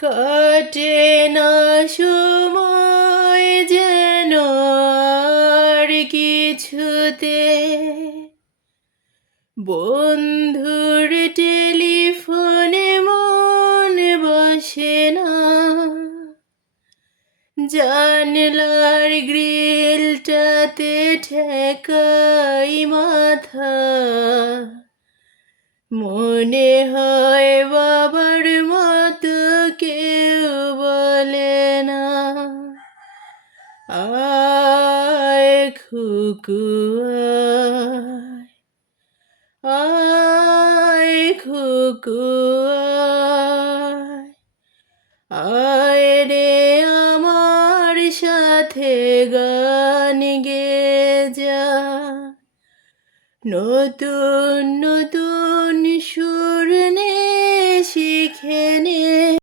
কাটে না সময় যেন আর কিছুতে, বন্ধুর টেলিফোনে মন বসে না, জানলার গ্রিলটাতে ঠেকাই মাথা, মনে হয় বাবার মতো কেউ বলে না, আয় খুকু আয় খুকু আয় রে আমার সাথে গান গেয়ে যা, নতুন নতুন সুর নে শিখে নে।